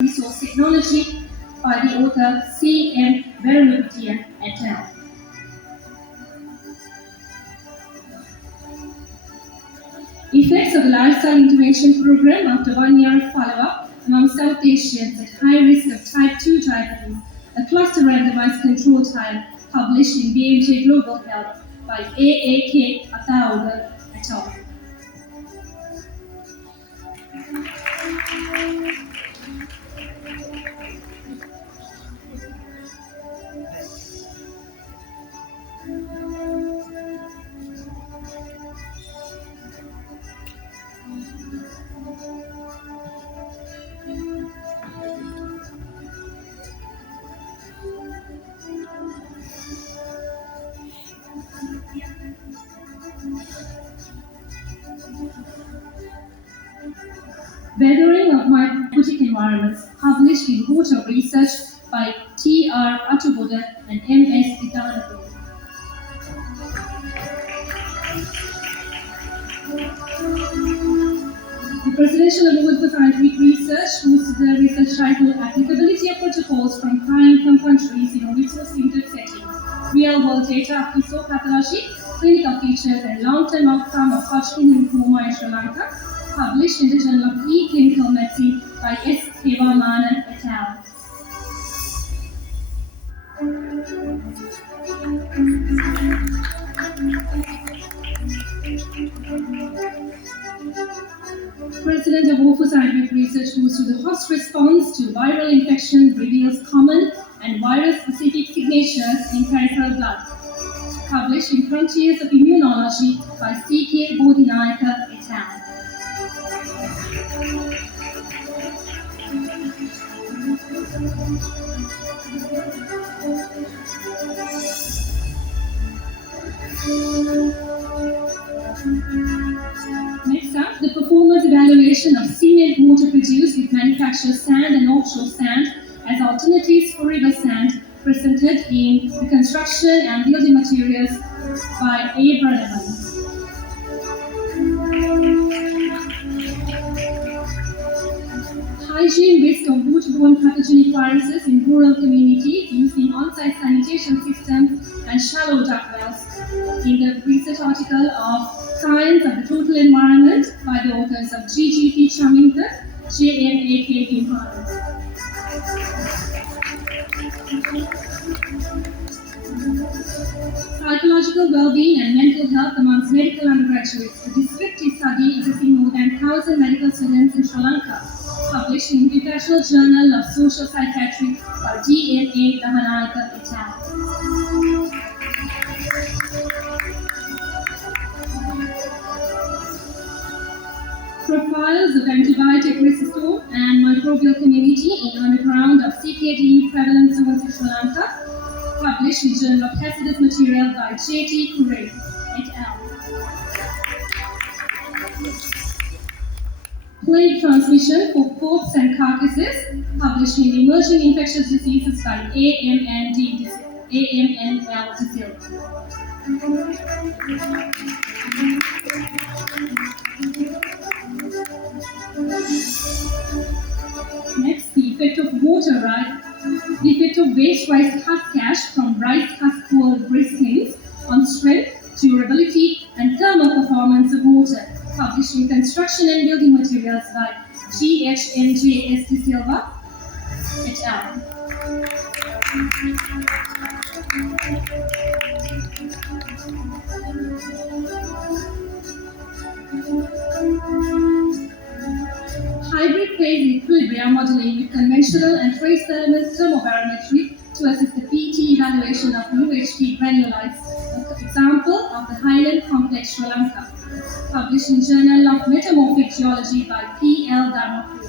Resource Technology by the author C.M. W.D.N. et al. Effects of the Lifestyle Intervention Program after 1 year of follow-up among South Asians at high risk of type 2 diabetes, a cluster randomized control trial published in BMJ Global Health by A.A.K. Atauga et al. Weathering of Aquatic Environments, published in Water Research by T.R. Attuboda and M.S. Idanapur. The Presidential Award for Scientific Research was the research titled Applicability of Protocols from High-Income Countries in a Resource-Limited Setting, Real-World Data of Histopathology, Clinical Features and Long-Term Outcome of Hodgkin Lymphoma in Sri Lanka, published in the Journal of E-Clinical Medicine by S. Kevamanan et al. President Award for Scientific Research goes to the host response to viral infection reveals common and virus-specific signatures in peripheral blood, published in Frontiers of Immunology by C.K. Bodhinayaka et al. Next up, the performance evaluation of cement mortar produced with manufactured sand and offshore sand as alternatives for river sand, presented in the Construction and Building Materials by A. Branaman. Hygiene risk of waterborne pathogenic viruses in rural communities using on-site sanitation systems and shallow duct wells, in the research article of Science of the Total Environment by the authors of G.G.P. Chaminka, J.M.A.K. Gimharan. Psychological well-being and mental health amongst medical undergraduates, a descriptive study assessing more than 1,000 medical students in Sri Lanka, published in the International Journal of Social Psychiatry by D.N.A. Dahanayaka et al. Profiles of antibiotic resistant and microbial community in underground of CKD prevalence zones in Sri Lanka, published in Journal of Hazardous Material by J.T. Kuray et al. Plague transmission for corpse and carcasses, published in Emerging Infectious Diseases by A.M.L. De Silva. Next, the effect of the effect of waste rice husk ash from rice husk walled briskins on strength, durability, and thermal performance of mortar, published in Construction and Building Materials by G.H.M.J.S. De Silva et al. Hybrid phase equilibrium modeling with conventional and trace elements thermobarometry to assist the PT evaluation of UHT granulites, an example of the Highland complex Sri Lanka, published in Journal of Metamorphic Geology by P.L. Dharmapur.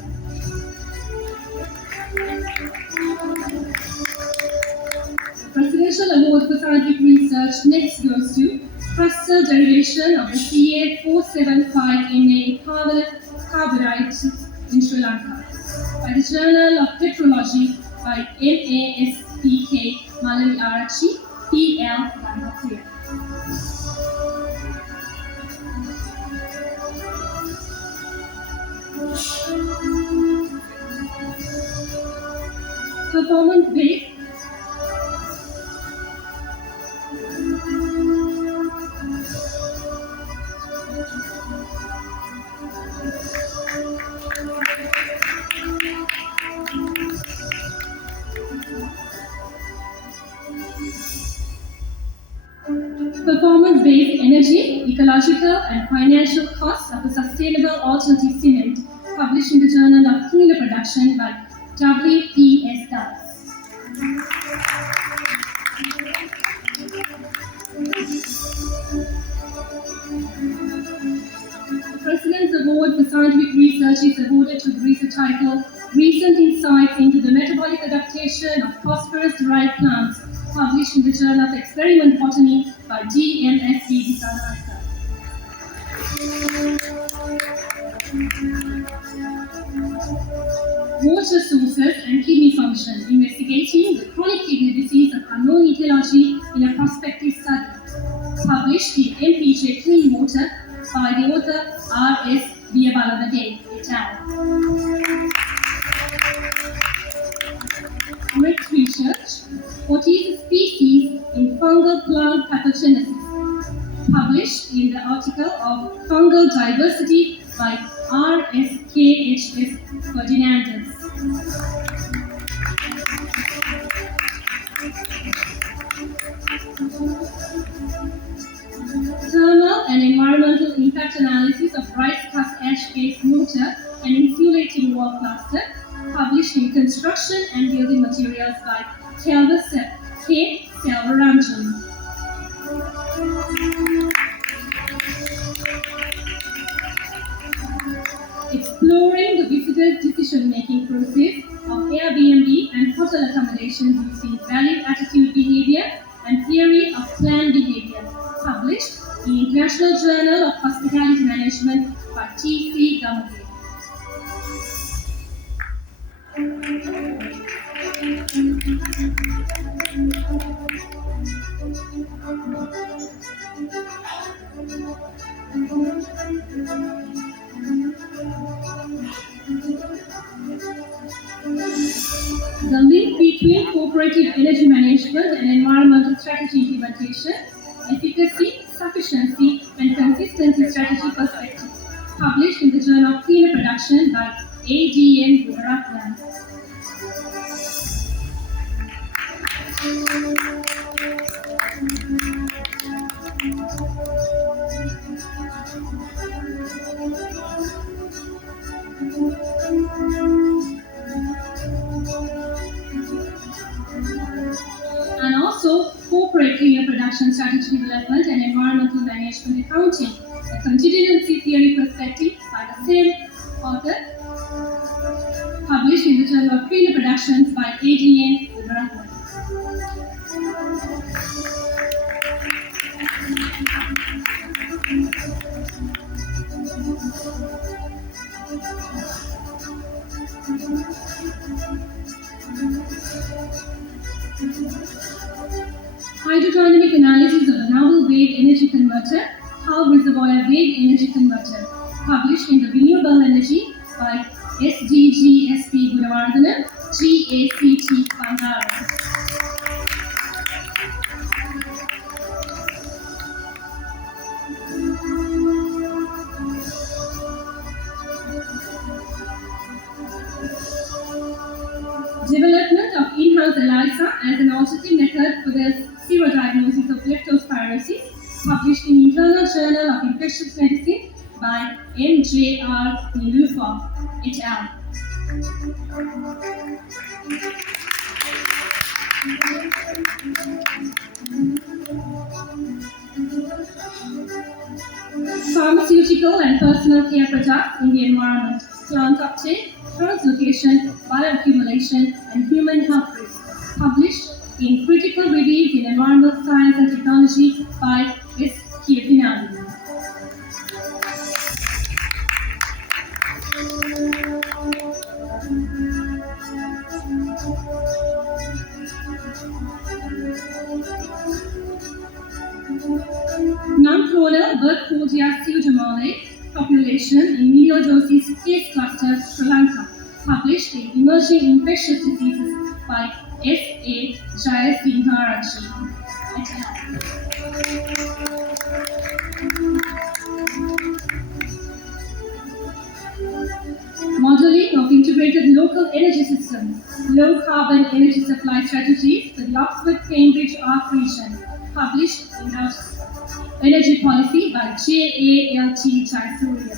Presidential Award for Scientific Research next goes to crustal derivation of the Ca475Na carbonate in Sri Lanka by the Journal of Petrology by M.A.S.P.K. Malari Arachi, P.L. Dharmapur. Performance-based Performance-based energy, ecological and financial costs of a sustainable alternative cement, published in the Journal of Cleaner Production by W.D.N. The President's Award for Scientific Research is awarded to the research title Recent Insights into the Metabolic Adaptation of Phosphorus-Derived Plants, published in the Journal of Experiment Botany by GMSD Disarnaika. Water sources and kidney function, investigating the chronic kidney disease of unknown etiology in a prospective study, published in MPJ Clean Water by the author R.S. Viyabalabade et al. Great research, what is a species in fungal plant pathogenesis, published in the article of Fungal Diversity by R.S.K.H.S. Ferdinandus. Thermal and environmental impact analysis of rice cast ash-based mortar and insulating wall plaster, published in Construction and Building Materials by K. Selvaranjan. Exploring the visitor's decision-making process of Airbnb and hotel accommodations using valid attitude behavior and theory of planned behavior, published in International Journal of Hospitality Management by T.C. Gamage. The link between cooperative energy management and environmental strategy implementation, efficacy, sufficiency, and consistency strategy perspective, published in the Journal of Cleaner Production by W.D.N. And also corporate cleaner production strategy development and environmental management accounting, a contingency theory perspective by the same author, published in the Journal of Cleaner Productions by W.D.N. Hydrodynamic analysis of a novel wave energy converter, Hull Reservoir Wave Energy Converter, published in the Renewable Energy by SDGSP Gunawardana, GACT Bandara. Development of in-house ELISA as an alternative method for the serodiagnosis of leptospirosis, published in Internal Journal of Infectious Medicine by M.J.R. Nilufer et al. Pharmaceutical and personal care products in the environment, plant uptake, translocation, bioaccumulation, and human health risk, published in Critical Reviews in Environmental Science and Technology by S. Kirtinadi. Non-clonal Burkholdia pseudomole population in Neodosis case cluster, Sri Lanka, published in Emerging Infectious Diseases by S.A. Jayasinghe et al. Modeling of integrated local energy systems, low carbon energy supply strategies for the Oxford-Cambridge Arc region, published in Energy Policy by J.A.L.T. Jayasuriya.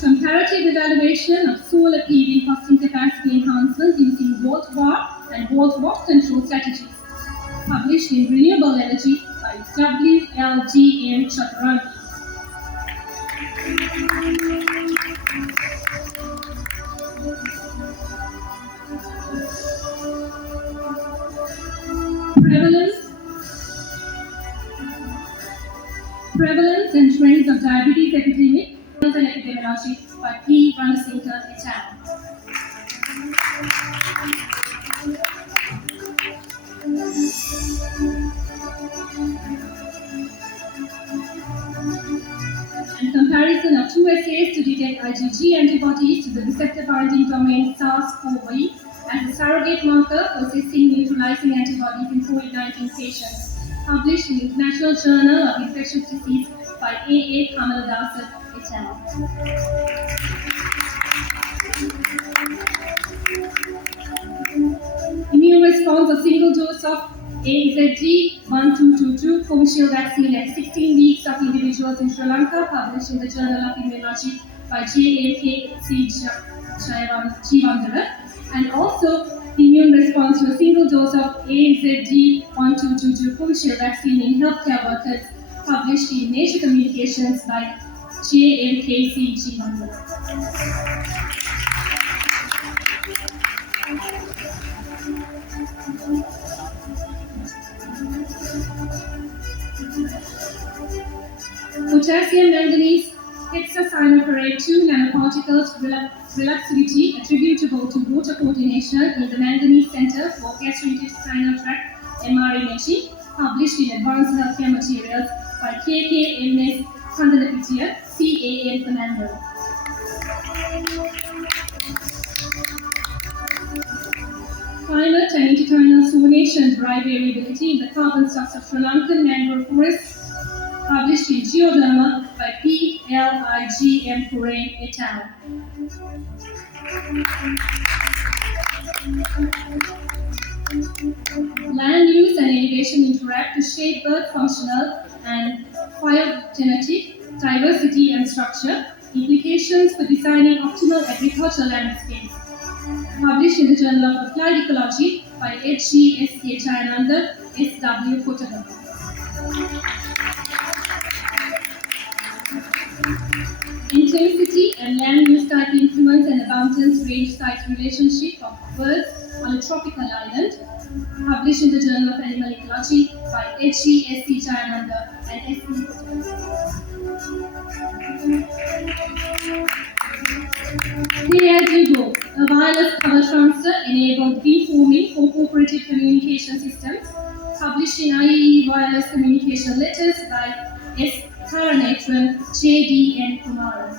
Comparative evaluation of solar PV costing capacity enhancement using volt var and volt watt control strategies, published in Renewable Energy by W.D.N. Prevalence and trends of diabetes epidemic and epidemiology by P. Ranasinghe et al. And comparison of two assays to detect IgG antibodies to the receptor binding domain SARS-CoV as a surrogate marker for assessing neutralizing antibodies in COVID-19 patients, published in the International Journal of Infectious Disease by A.A. Kamaladasa et al. Immune response of single dose of AZD1222 Covishield vaccine at 16 weeks of individuals in Sri Lanka, published in the Journal of Immunology by J.A.K.C. Jivandara, and also immune response to a single dose of AZD1222 Covishield vaccine in healthcare workers, published in Nature Communications by J.M.K.C. Jivandara. Potassium manganese hexacyanoparate 2 nanoparticles relaxivity attributable to water coordination in the Manganese Center for Gastrointestinal Tract MR imaging, published in Advanced Healthcare Materials by KKMS Kandalapitiya, CAN Fernando. Climate and intertidal zonation drive variability in the carbon stocks of Sri Lankan mangrove forests, published in Geoderma by P.L.I.G.M. Purain et al. Land use and elevation interact to shape bird functional and phylogenetic diversity and structure, implications for designing optimal agricultural landscapes, published in the Journal of Applied Ecology by H.G. S.K. Jayananda, S.W. Kottagal. Intensity and land use type influence and abundance range site relationship of birds on a tropical island, published in the Journal of Animal Ecology by H.E. S.C. Jayananda and S.C. Pay-as-you-go, a wireless cover transfer enabled beamforming for cooperative communication systems, published in IEEE Wireless Communication Letters by S. Karanathan, J.D.N. Kumaran.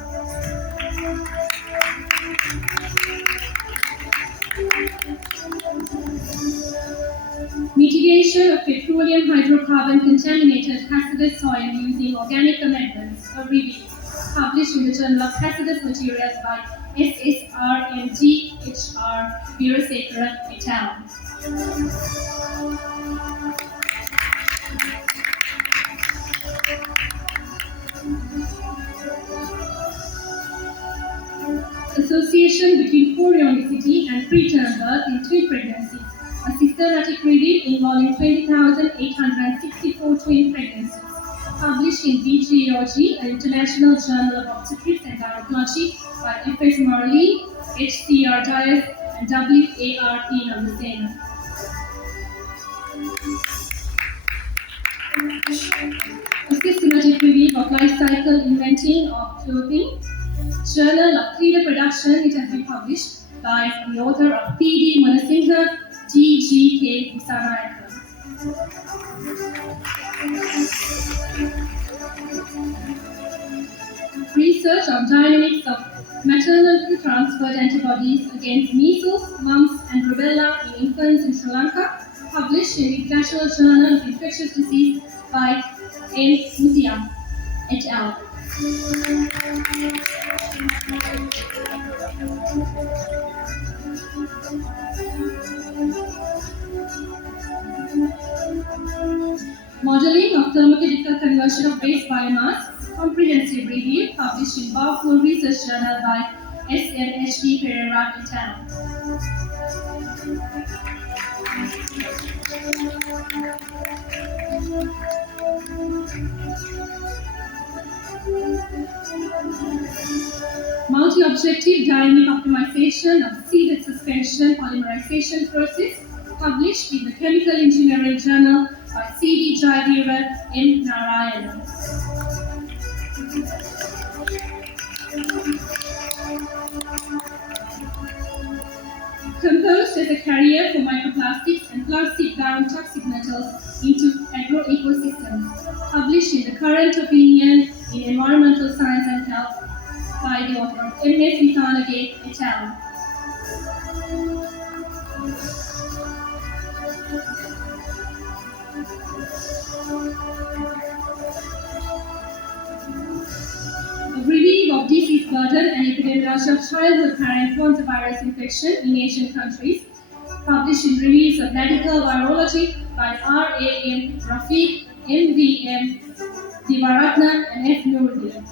Mitigation of petroleum hydrocarbon contaminated hazardous soil using organic amendments, a review, published in the Journal of Hazardous Materials by SSRMD HR Veerasekara et al. Association between chorionicity and preterm birth in twin pregnancies, a systematic review involving 20,864 twin pregnancies, published in BGOG, an International Journal of Obstetrics and Gynecology by F.S. Marley, H.C.R. Dias, and W.A.R.P. Namasena. A systematic review of life cycle inventing of clothing, Journal of Cleaner Production, it has been published by the author of P.D. Manasinghe, D.G.K. Usanayaka. research on dynamics of maternally transferred antibodies against measles, mumps, and rubella in infants in Sri Lanka, published in the International Journal of Infectious Disease by N. Mutia et al. Modeling of thermochemical conversion of waste biomass, comprehensive review, published in Powerful Research Journal by S.M.H.D. Pereira et al. Multi-objective dynamic optimization of seeded suspension polymerization process, published in the Chemical Engineering Journal by C.D. Jayadeva M. Narayanan. Composed as a carrier for microplastics and plastic-bound toxic metals into agro-ecosystems, published in the Current Opinion in Environmental Science and Health by the author of M.S. Vithanage et al. A review of disease burden and epidemiology of childhood parent coronavirus infection in Asian countries, published in Reviews of Medical Virology by R.A.M. Rafiq, M.V.M. Divaratna, and F. Nuruddin.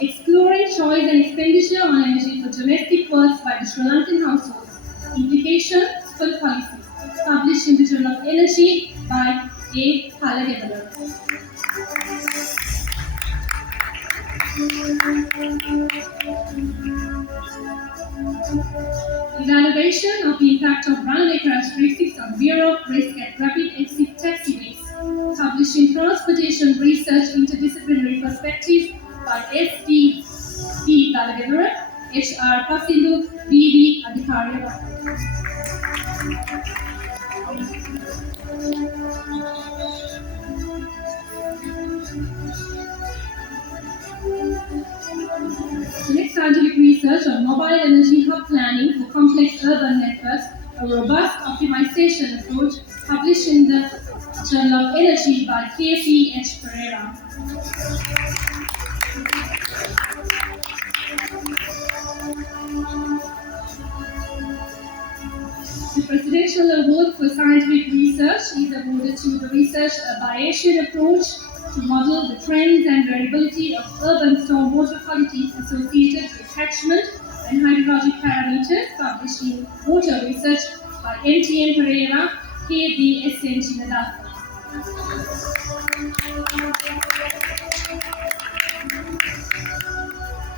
Exploring choice and expenditure on energy for domestic works by the Sri Lankan households. Implications for policy. Published in the Journal of Energy by A. Palagedala. Evaluation of the impact of runway characteristics on Bureau of Risk at Rapid Exit Taxiways, published in Transportation Research Interdisciplinary Perspective by S. D. P. Palagedala, H. R. Pasindu, B. D. Adhikaria. Select scientific research on mobile energy hub planning for complex urban networks, a robust optimization approach, published in the Journal of Energy by K.P. H. Pereira. The Presidential Award for Scientific Research is awarded to the research a Bayesian approach to model the trends and variability of urban stormwater quality associated with catchment and hydrologic parameters, published in Water Research by M.T.M. Pereira, K.B.S.N. Chinadasa.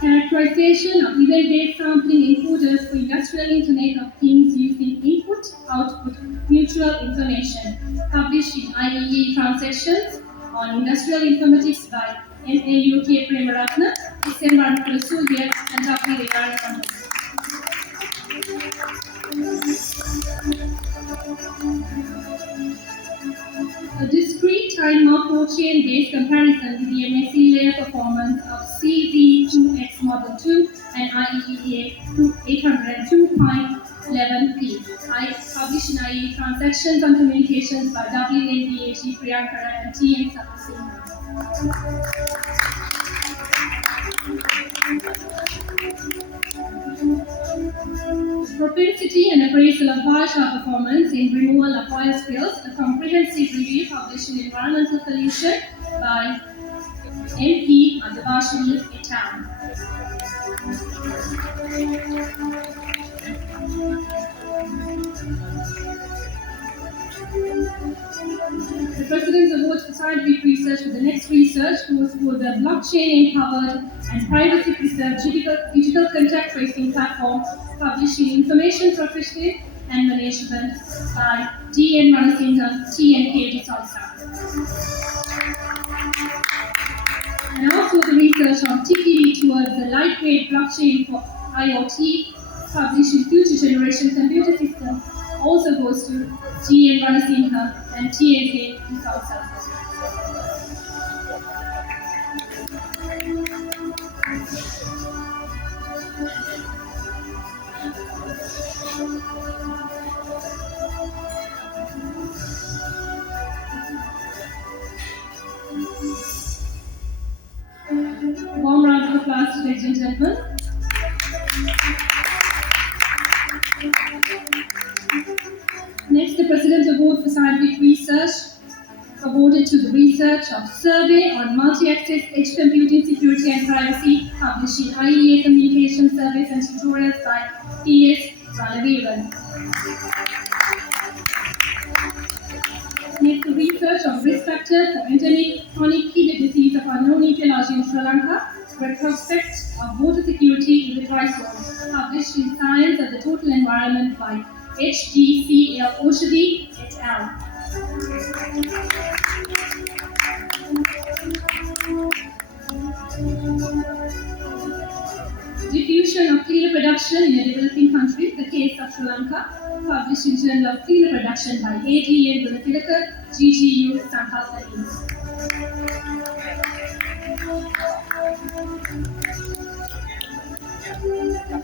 Characterization of event-based sampling encoders for Industrial Internet of Things using input-output mutual information, published in IEE Transactions on Industrial Informatics by M.A.U.K. Premaratna, S.M. Ranpurasuya, and W. D.N. A discrete time macro chain-based comparison with the MSc layer performance of CV2X Model 2 and IEEA 802.11p. Published in IEE Transactions on Communications by W.N.B.H.E. Priyankara and T.M. Sathasinghe. Propensity and appraisal of bioshock performance in removal of oil spills, a comprehensive review published in Environmental Pollution by M.P. Madhubashini et al. The President's Award for Scientific Research for the next research goes for the blockchain-empowered and privacy-preserved digital contact tracing platform, published in Information Professional and Management by D.N. Ranasinghe, T.N.K. Salsa. And also the research on TPD towards the lightweight blockchain for IoT, published in Future Generation Computer Systems also goes to G.N. Ranasimha and T.N.K. in South South. Warm round of applause, ladies and gentlemen. Next, the President Award for Scientific Research, awarded to the research of Survey on Multi-Access Edge Computing Security and Privacy, published in IEA Communication Surveys and Tutorials by P.S. Ranaveeran. Next, the research of risk factors for endemic chronic kidney disease of unknown etiology in Sri Lanka, retrospect of water security in the dry zone, published in Science of the Total Environment by HDCL Oshadi et al. Diffusion of cleaner production in a developing country, the case of Sri Lanka, published in Journal of Cleaner Production by W.D.N. GGU Sankalpani.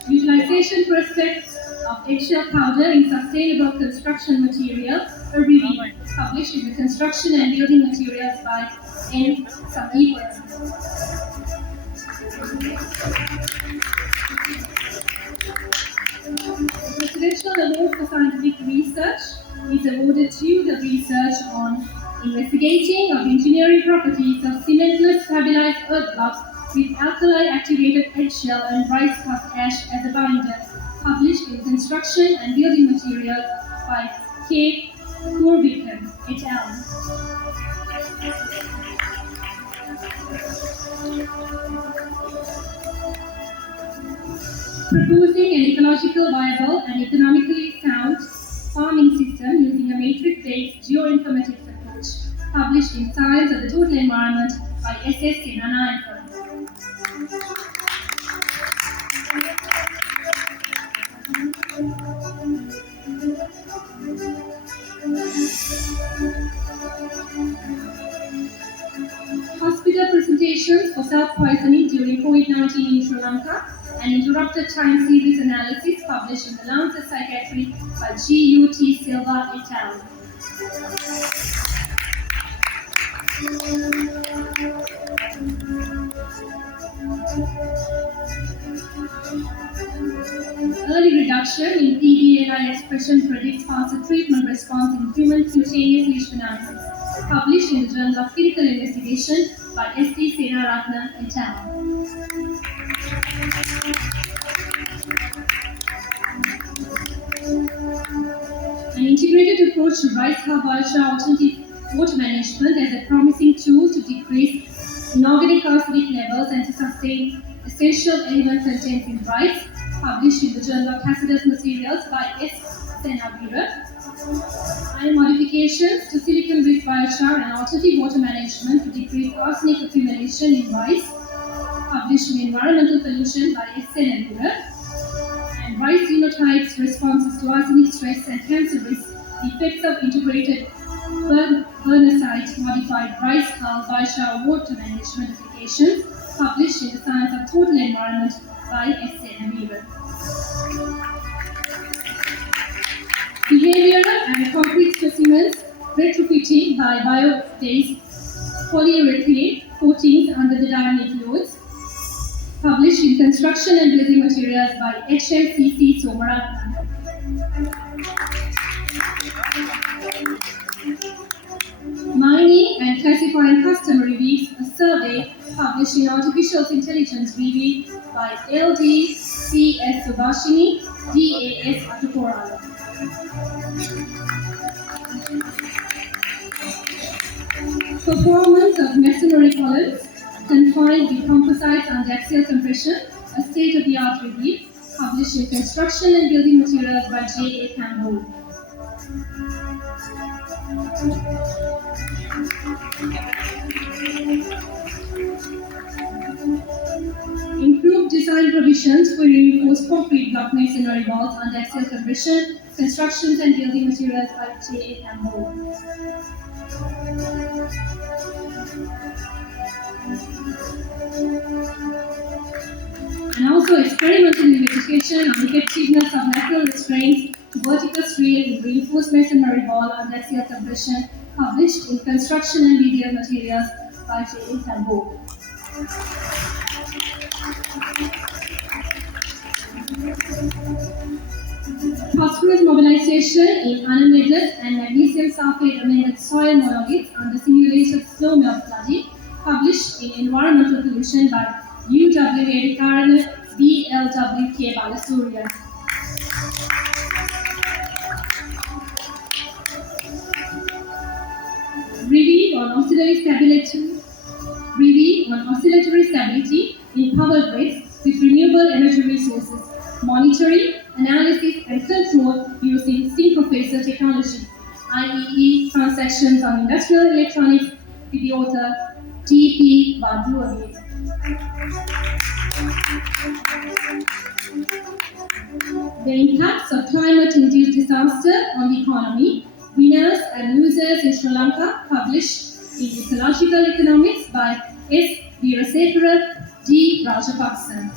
Utilization prospects of eggshell powder in sustainable construction material, a review, published in the Construction and Building Materials by N. Sameeran. The Presidential Award for Scientific Research is awarded to the research on investigating of engineering properties of cementless stabilized earth blocks with alkali activated eggshell and rice husk ash as a binder, published in Construction and Building Materials by K. Purvikar et al. Proposing an ecological viable and economically sound farming system using a matrix-based geoinformatics approach, published in Science of the Total Environment by S.S. Senanayakan. Hospital presentations for self-poisoning during COVID-19 in Sri Lanka, an interrupted time series analysis published in the Lancet Psychiatry by G.U.T. Silva et al. Early reduction in PDLI expression predicts faster treatment response in human cutaneous lesion analysis, published in the Journal of Clinical Investigation by S.D. Senaratne et al. An integrated approach to rice hull alternative water management as a promising tool to decrease inorganic arsenic levels and to sustain essential element content in rice, published in the Journal of Hazardous Materials by S. Senavira. And modifications to silicon-rich biochar and alternative water management to decrease arsenic accumulation in rice, published in Environmental Pollution by S. Senavira. And rice phenotypes, responses to arsenic stress and cancer risk, the effects of integrated Bernesite-modified rice hull biochar water management applications, published in the Science of Total Environment by S. Senavira. Behavioral and concrete specimens retrofitting by bio-based polyurethane coatings under the dynamic loads, published in Construction and Building Materials by HMCC Somaratne. Mining and classifying customer reviews, a survey published in Artificial Intelligence Review by LD C.S. Subhashini, D.A.S. Atukorala. Performance of masonry columns confined with composites under axial compression, a state-of-the-art review, published in Construction and Building Materials by J.A. Campbell. Improved design provisions for reinforced concrete block masonry walls under axial compression, constructions and building materials by J.A. And also experimental investigation on effectiveness of natural restraints to vertical strain in reinforced masonry wall under axial compression, published in Construction and Medial Materials by J.A. Phosphorus mobilization in unabated and magnesium sulfate amended soil monoliths under simulated slow melt flooding, published in Environmental Pollution by U.W.D.N, B.L.W.K. Balasurian. Review on oscillatory stability in power grids with renewable energy resources, monitoring, analysis, and control using synchrophasor technology, IEE Transactions on Industrial Electronics, with the author T.P. W.D.N. The impacts of climate-induced disaster on the economy, winners and losers in Sri Lanka, published in Ecological Economics by S. Veerasekara, D. Rajapaksa.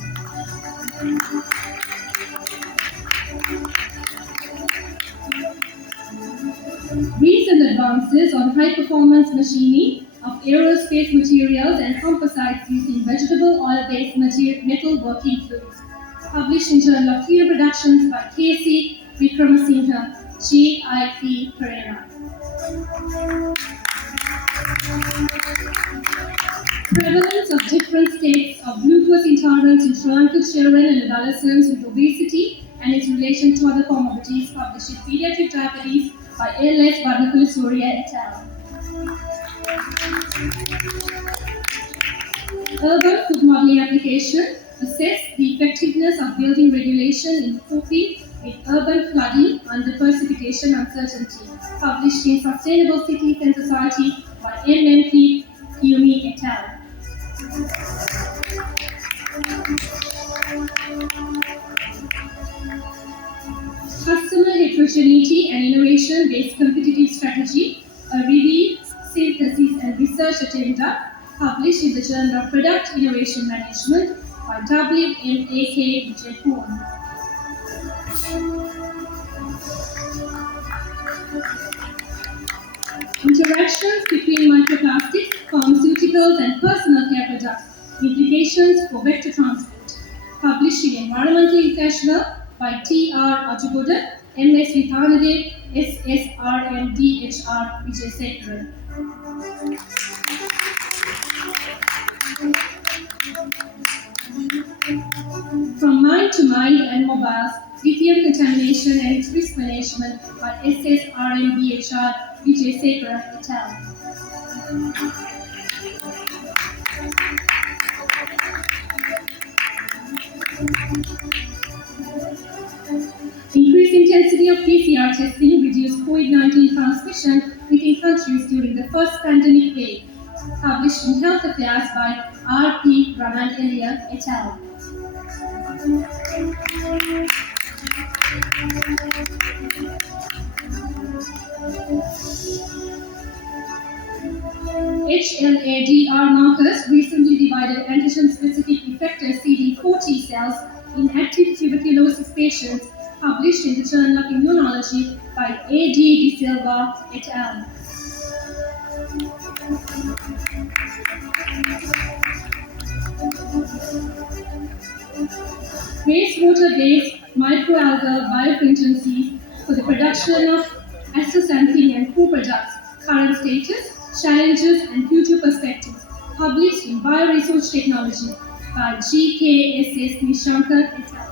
Recent advances on high-performance machining of aerospace materials and composites using vegetable oil-based metal working fluids, published in Journal of Steel Productions by K.C. Vikramasinghe, G.I.P. Pereira. Prevalence of different states of glucose intolerance in Sri Lankan children and adolescents with obesity and its relation to other comorbidities, published in Pediatric Diabetes by L.S. Varnakulasuriya et al. Urban food modeling application assess the effectiveness of building regulation in coping with urban flooding under precipitation uncertainty, published in Sustainable Cities and Society by MMP Yumi et al. Customer heterogeneity and innovation-based competitive strategy, a review, synthesis and research agenda, published in the Journal of Product Innovation Management by W.M.A.K. Vijaypur. Interactions between microplastics, pharmaceuticals and personal care products, implications for vector transport, published in Environmental International by T.R. Ajugoda, M.S. Vithanade, S.S.R.M.D.H.R. Vijaysekara. From Mind to Mind and Mobiles, Lithium Contamination and its Risk Management by S.S.R.M.D.H.R. Vijaysekara et al. Increased intensity of PCR testing reduced COVID-19 transmission within countries during the first pandemic wave, published in Health Affairs by R.P. Raman Elia et al. HLA-DR markers recently divided antigen-specific effector CD4 T cells in active tuberculosis patients, published in the Journal of Immunology by A.D. De Silva et al. Wastewater-based microalgal biofrequencies for the production of astaxanthin and co-products, current status, challenges and future perspectives, published in Bioresource Technology by G.K.S.S. Nishankar et al.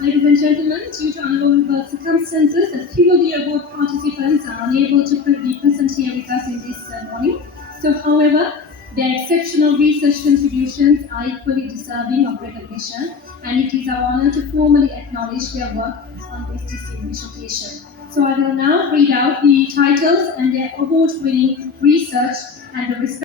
Ladies and gentlemen, due to unavoidable circumstances, a few of the award participants are unable to be present here with us in this ceremony. So, however, their exceptional research contributions are equally deserving of recognition, and it is our honor to formally acknowledge their work on this distinguished occasion. So I will now read out the titles and their award-winning research and the respective